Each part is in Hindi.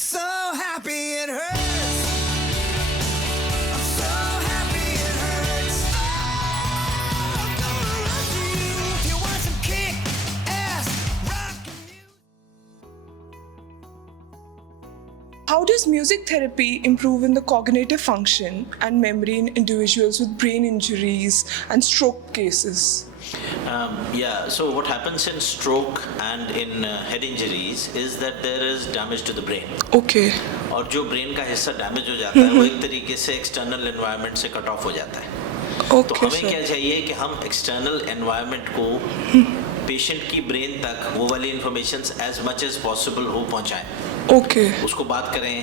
So happy it hurts. I'm so happy it hurts. Oh, I'm gonna run to you if you want some kick-ass rock music. How does music therapy improve in the cognitive function and memory in individuals with brain injuries and stroke cases? So what happens in stroke and in head injuries is that there is damage to the brain. Okay. और जो ब्रेन का हिस्सा डैमेज हो जाता है वो एक तरीके से एक्सटर्नल एनवायरनमेंट से कट ऑफ हो जाता है। तो Okay, हमें sir. क्या चाहिए कि हम एक्सटर्नल एनवायरनमेंट को पेशेंट की ब्रेन तक वो वाली information as much as possible हो पहुंचाएं। Okay. उसको बात करें,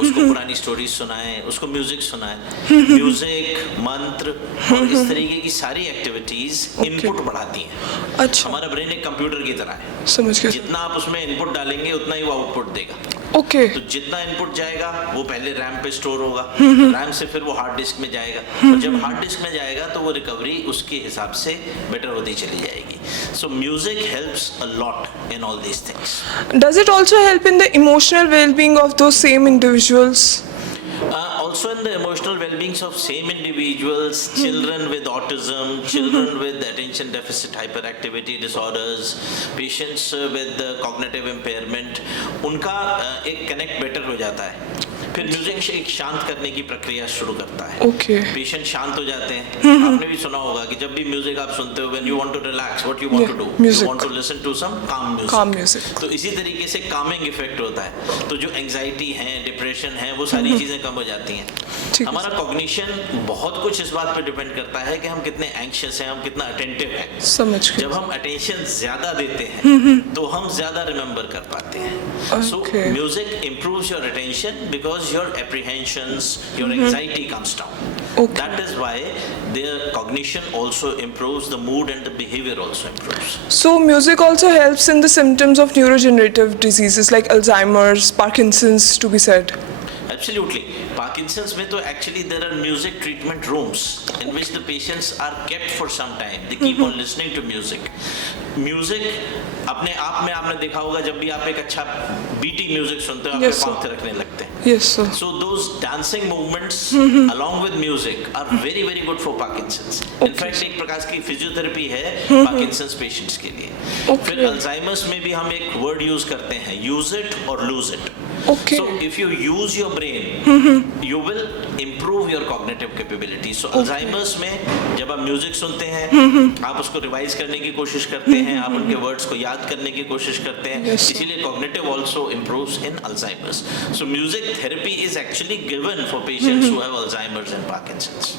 उसको पुरानी स्टोरीज सुनाएं, उसको म्यूजिक सुनाएं। म्यूजिक, मंत्र और इस तरीके की सारी एक्टिविटीज इनपुट बढ़ाती हैं। अच्छा, हमारा ब्रेन एक कंप्यूटर की तरह है, समझ गया. जितना आप उसमें इनपुट डालेंगे उतना ही वो आउटपुट देगा। Okay. तो जितना इनपुट जाएगा वो पहले रैम पे स्टोर होगा, रैम से फिर वो हार्ड डिस्क में जाएगा, और जब हार्ड डिस्क में जाएगा तो वो रिकवरी उसके हिसाब से बेटर होती चली जाएगी। सो music helps a lot in all these things. Does it also help in the emotional well-being of those same individuals? Also in the emotional well-being of same individuals, children with autism, children with attention deficit hyperactivity disorders, patients with cognitive impairment, उनका एक कनेक्ट बेटर हो जाता है। फिर म्यूजिक एक शांत करने की प्रक्रिया शुरू करता है। Okay. पेशेंट शांत हो जाते हैं। आपने भी सुना होगा कि जब भी म्यूजिक आप सुनते हो, when you want to relax, what you want Yeah, to do? music. You want to listen to some calm music. Calm music. तो इसी तरीके से calming इफेक्ट होता है। तो जो एंजाइटी है, डिप्रेशन है, वो सारी चीजें कम हो जाती हैं। ठीक है। हमारा कॉग्निशन बहुत कुछ इस बात पे डिपेंड करता है कि हम कितने एंग्शियस हैं, हम कितना अटेंटिव हैं। समझ गया. जब हम अटेंशन ज्यादा देते हैं तो हम ज्यादा रिमेम्बर कर पाते हैं। सो Okay. Music improves your attention because your apprehensions, your anxiety comes down. Okay. That is why their cognition also improves, the mood and the behavior also improves. So music also helps in the symptoms of neurodegenerative diseases like Alzheimer's, Parkinson's, to be said. Absolutely. Parkinson's में तो actually there are music treatment rooms in which the patients are kept for some time. They keep on listening to music. Music अपने आप में आपने देखा होगा, जब भी आप एक अच्छा बीटी म्यूजिक सुनते हो, आपके Yes, sir. पाँव थिरकने लगते हैं। Yes, sir. So those dancing movements along with music are very very good for Parkinson's. In fact एक प्रकार की फिजियोथेरेपी है Parkinson's patients के लिए। Okay. फिर Alzheimer's में भी हम एक वर्ड यूज करते हैं, use it or lose it. Okay. So if you use your brain, you will improve your cognitive capability. So Alzheimer's में जब आप म्यूजिक सुनते हैं, आप उसको रिवाइज करने की कोशिश करते हैं, आप उनके वर्ड्स को याद करने की कोशिश करते हैं, Yes, sir. इसीलिए cognitive also improves in Alzheimer's. So music therapy is actually given for patients who have Alzheimer's and Parkinson's.